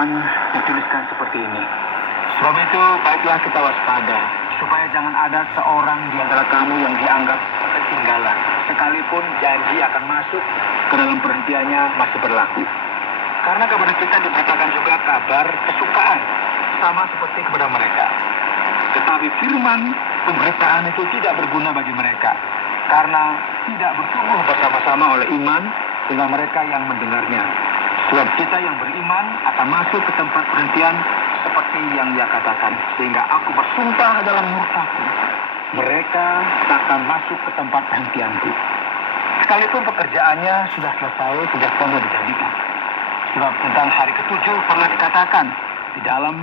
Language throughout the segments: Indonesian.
Al-Quran dituliskan seperti ini. Sebab itu, baiklah kita waspada, supaya jangan ada seorang di antara kamu yang dianggap ketinggalan, sekalipun janji akan masuk ke dalam perhentiannya masih berlaku. Karena kepada kita diberitakan juga kabar kesukaan, sama seperti kepada mereka. Tetapi firman pemberitaan itu tidak berguna bagi mereka, karena tidak bertumbuh bersama-sama oleh iman dengan mereka yang mendengarnya. Sebab kita yang beriman akan masuk ke tempat perhentian seperti yang Ia katakan, sehingga aku bersumpah dalam murkaku, mereka takkan masuk ke tempat perhentianku. Sekalipun pekerjaannya sudah selesai sejak tahun dijadikan. Sebab tentang hari ketujuh pernah dikatakan di dalam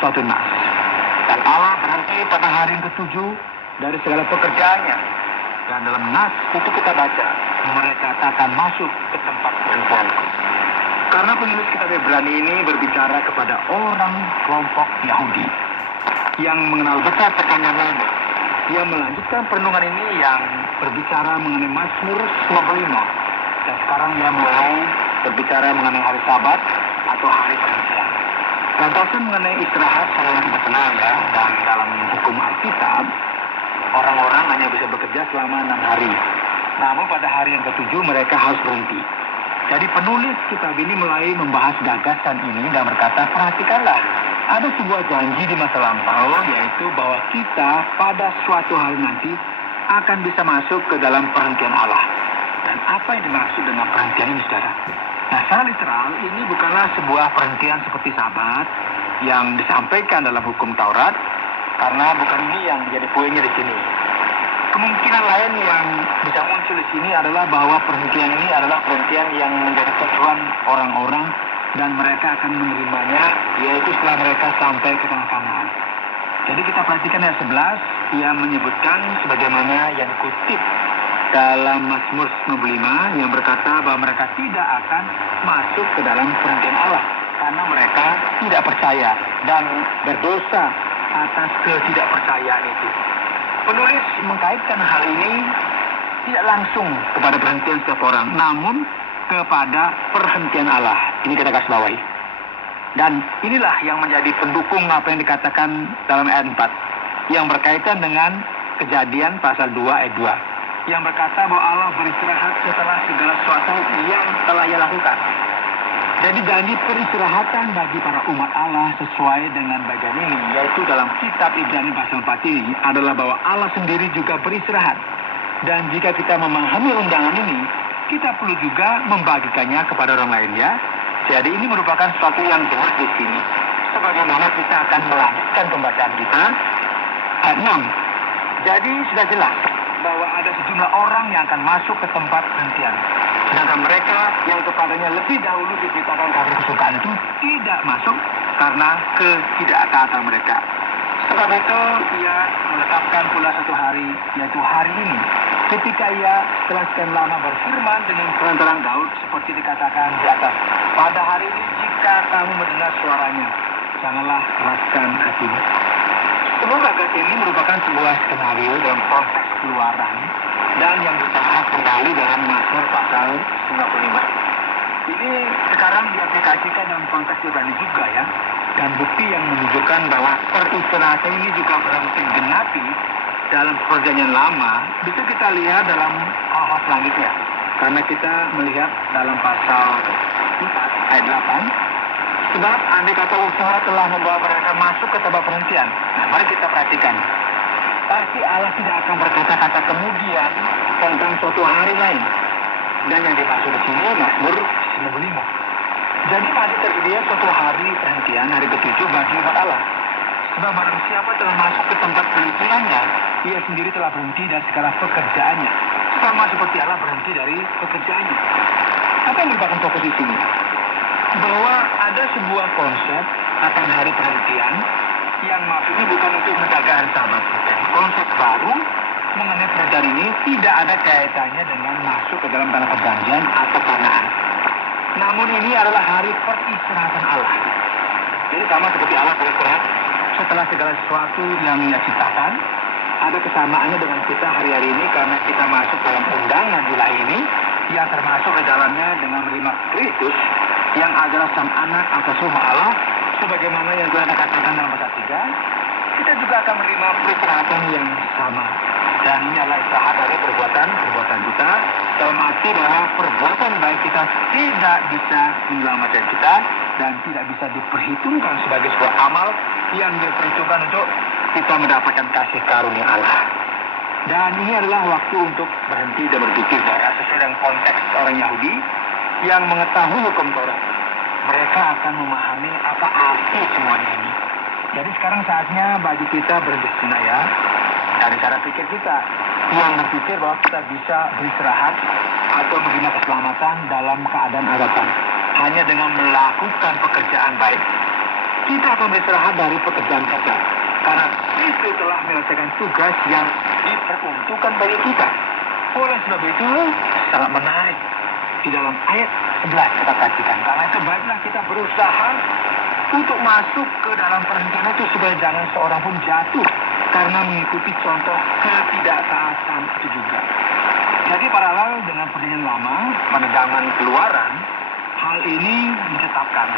suatu nas. Dan Allah berhenti pada hari ketujuh dari segala pekerjaannya. Dan dalam nas itu kita baca, mereka takkan masuk ke tempat perhentianku. Karena penulis kitab Ibrani ini berbicara kepada orang kelompok Yahudi yang mengenal besar tekanan lama. Dia melanjutkan perenungan ini yang berbicara mengenai Mazmur 95. Dan sekarang dia mulai berbicara mengenai hari Sabat atau hari perhentian. Lantasan mengenai istirahat saya kita kenal ya, dan dalam hukum Alkitab orang-orang hanya bisa bekerja selama 6 hari. Namun pada hari yang ketujuh mereka harus berhenti. Jadi penulis kitab ini mulai membahas gagasan ini dan berkata, perhatikanlah, ada sebuah janji di masa lampau, yaitu bahwa kita pada suatu hari nanti akan bisa masuk ke dalam perhentian Allah. Dan apa yang dimaksud dengan perhentian ini, saudara? Nah, secara literal, ini bukanlah sebuah perhentian seperti Sabat yang disampaikan dalam hukum Taurat, karena bukan ini yang menjadi poinnya di sini. Kemungkinan lain yang bisa muncul di sini adalah bahwa perhentian ini adalah perhentian yang menjadi tujuan orang-orang dan mereka akan menerimanya, yaitu setelah mereka sampai ke tanah Kanaan. Jadi kita perhatikan ayat 11 yang menyebutkan sebagaimana yang dikutip dalam Mazmur 95 yang berkata bahwa mereka tidak akan masuk ke dalam perhentian Allah karena mereka tidak percaya dan berdosa atas ketidakpercayaan itu. Penulis mengkaitkan hal ini tidak langsung kepada perhentian setiap orang, namun kepada perhentian Allah. Ini kita garis bawahi. Dan inilah yang menjadi pendukung apa yang dikatakan dalam ayat 4 yang berkaitan dengan Kejadian pasal 2 ayat 2 yang berkata bahwa Allah beristirahat setelah segala sesuatu yang telah Ia lakukan. Jadi janji peristirahatan bagi para umat Allah sesuai dengan bagian ini, yaitu dalam kitab Ibrani pasal 4 ini adalah bahwa Allah sendiri juga beristirahat. Dan jika kita memahami undangan ini, kita perlu juga membagikannya kepada orang lain ya. Jadi ini merupakan sesuatu yang jelas di sini. Sebagaimana kita akan melanjutkan pembacaan kita ayat 6. Jadi sudah jelas bahwa ada sejumlah orang yang akan masuk ke tempat perhentian. Sedangkan mereka yang kepadanya lebih dahulu diberitakan kabar kesukaan itu tidak masuk karena ketidaktaatan mereka. Sebab itu Ia menetapkan pula satu hari, yaitu hari ini, ketika Ia setelah sekian lama berfirman dengan perantaraan Daud seperti dikatakan di atas. Pada hari ini jika kamu mendengar suaranya, janganlah keraskan hatimu. Sebuah gagasan ini merupakan sebuah skenario dalam konteks keluaran dan yang dibahas kembali dalam Mazmur pasal 95. Ini sekarang diaplikasikan dalam konteks Ibrani juga ya. Dan bukti yang menunjukkan bahwa peristirahatan ini juga berarti genapi dalam perjanjian lama bisa kita lihat dalam hal-hal selanjutnya. Karena kita melihat dalam pasal 4 ayat 8. Sebab andai kata usaha telah membawa mereka masuk ke tempat perhentian. Nah, mari kita perhatikan. Pasti Allah tidak akan berkata-kata kemudian tentang suatu hari lain. Dan yang dimaksud di sini Mazmur 95. Jadi masih tersedia suatu hari perhentian, hari ketujuh bagi umat Allah. Sebab barang siapa telah masuk ke tempat perhentiannya, ia sendiri telah berhenti dari segala pekerjaannya. Sama seperti Allah berhenti dari pekerjaannya. Apa yang merupakan fokus di sini? Bahwa ada sebuah konsep akan hari perhentian yang maksudnya bukan untuk menjaga hari Sabat. Konsep baru mengenai perhentian ini tidak ada kaitannya dengan masuk ke dalam tanah perjanjian atau Kanaan. Namun ini adalah hari peristirahatan Allah. Jadi sama seperti Allah beristirahat setelah segala sesuatu yang Ia ciptakan. Ada kesamaannya dengan kita hari-hari ini karena kita masuk dalam undangan wilayah ini yang termasuk di dalamnya dengan menerima Kristus. yang adalah sang anak atas rumah Allah, sebagaimana yang telah dikatakan dalam pasal 3, kita juga akan menerima peristirahatan yang sama. Dan ini adalah istirahat dari perbuatan kita, dalam arti bahwa perbuatan baik kita tidak bisa menyelamatkan kita dan tidak bisa diperhitungkan sebagai sebuah amal yang diperhitungkan untuk kita mendapatkan kasih karunia Allah. Dan ini adalah waktu untuk berhenti dan berpikir bahwa sesuai dengan konteks orang Yahudi yang mengetahui hukum Taurat, mereka akan memahami apa arti semuanya ini. Jadi sekarang saatnya bagi kita berhenti sejenak ya, dari cara pikir kita yang berpikir bahwa kita bisa beristirahat atau menerima keselamatan dalam keadaan harapan hanya dengan melakukan pekerjaan baik. Kita akan beristirahat dari pekerjaan kita karena itu telah menyelesaikan tugas yang diperuntukkan bagi kita. Oleh sebab itu sangat menarik di dalam ayat 11 kita perhatikan, karena itu baiklah kita berusaha untuk masuk ke dalam perhentian itu supaya jangan seorang pun jatuh karena mengikuti contoh ketidaktaatan itu juga. Jadi paralel dengan perjanjian lama pada zaman Keluaran, hal ini ditetapkan.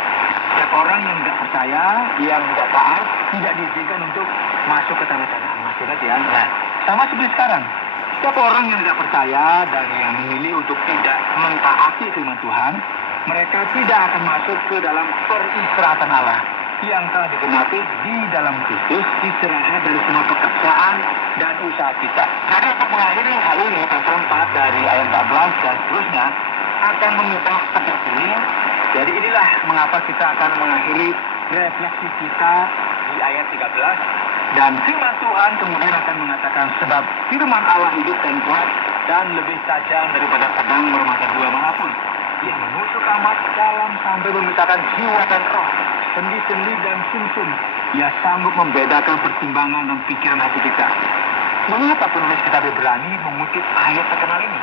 Setiap orang yang tidak percaya, yang tidak taat, tidak diizinkan untuk masuk ke tanah Kanaan. Masih ingat ya? Nah, sama seperti sekarang. Setiap orang yang tidak percaya dan yang memilih untuk tidak mentaati firman Tuhan, mereka tidak akan masuk ke dalam peristirahatan Allah yang telah digenapi di dalam Kristus, istirahat dari semua pekerjaan dan usaha kita. Jadi untuk mengakhiri hal ini, pasal 4 dari ayat 14 dan seterusnya akan mengubah seperti ini. Jadi inilah mengapa kita akan mengakhiri refleksi kita di ayat 13. Dan firman Tuhan kemudian akan mengatakan, sebab firman Allah hidup dan kuat dan lebih tajam daripada pedang bermata dua manapun, yang menusuk amat dalam sampai memisahkan jiwa dan roh, sendi-sendi dan sumsum. Ia sanggup membedakan pertimbangan dan pikiran hati kita. Mengapa penulis kitab Ibrani mengutip ayat terkenal ini?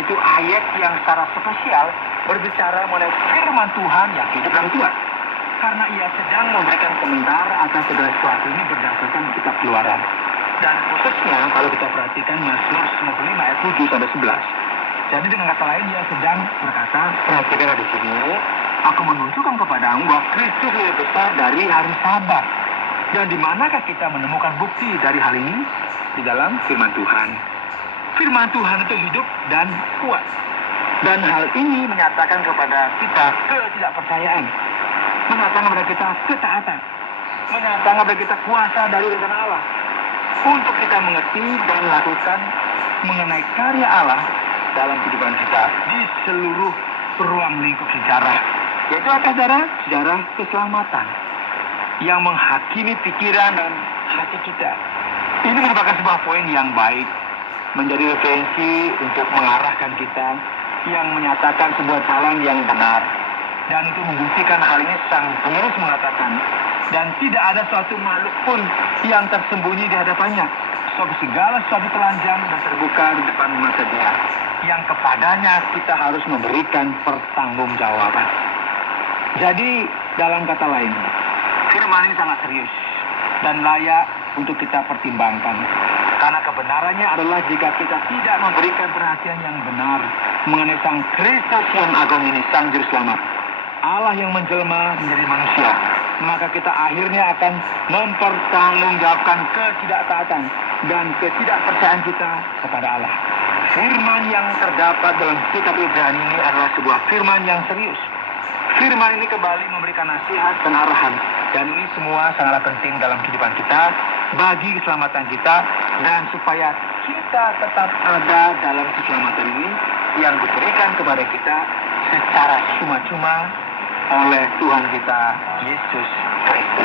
Yaitu ayat yang secara spesial berbicara mengenai firman Tuhan yang hidup dan kuat. Karena ia sedang memberikan komentar atas segala sesuatu ini berdasarkan kitab Keluaran. Dan khususnya kalau kita perhatikan Mazmur 95 ayat 7 sampai 11. Jadi dengan kata lain dia sedang berkata, perhatikan di sini, aku menunjukkan kepadamu bahwa Kristus lebih besar dari hari Sabat. Dan di manakah kita menemukan bukti dari hal ini? Di dalam firman Tuhan. Firman Tuhan itu hidup dan kuat. Dan hal ini menyatakan kepada kita ketidakpercayaan, menyatakan kepada kita ketaatan, menyatakan kepada kita kuasa dari rencana Allah untuk kita mengerti dan melakukan mengenai karya Allah dalam kehidupan kita di seluruh ruang lingkup sejarah. Yaitu apa saudara? Sejarah keselamatan yang menghakimi pikiran dan hati kita. Ini merupakan sebuah poin yang baik, menjadi referensi untuk mengarahkan kita, yang menyatakan sebuah jalan yang benar. Dan itu membuktikan hal ini sang penulis mengatakan, dan tidak ada suatu makhluk pun yang tersembunyi di hadapannya, sebab segala sesuatu telanjang dan terbuka di depan mata Dia, yang kepadanya kita harus memberikan pertanggungjawaban. Jadi dalam kata lain, firman ini sangat serius dan layak untuk kita pertimbangkan. Karena kebenarannya adalah jika kita tidak memberikan perhatian yang benar mengenai Sang Kristus yang agung ini, Sang Juru Selamat, Allah yang menjelma menjadi manusia, maka kita akhirnya akan mempertanggungjawabkan ketidaktaatan dan ketidakpercayaan kita kepada Allah. Firman yang terdapat dalam kitab Ibrani ini adalah sebuah firman yang serius. Firman ini kembali memberikan nasihat dan arahan, dan ini semua sangatlah penting dalam kehidupan kita, bagi keselamatan kita, dan supaya kita tetap ada dalam keselamatan ini yang diberikan kepada kita secara cuma-cuma oleh Tuhan kita Yesus Kristus.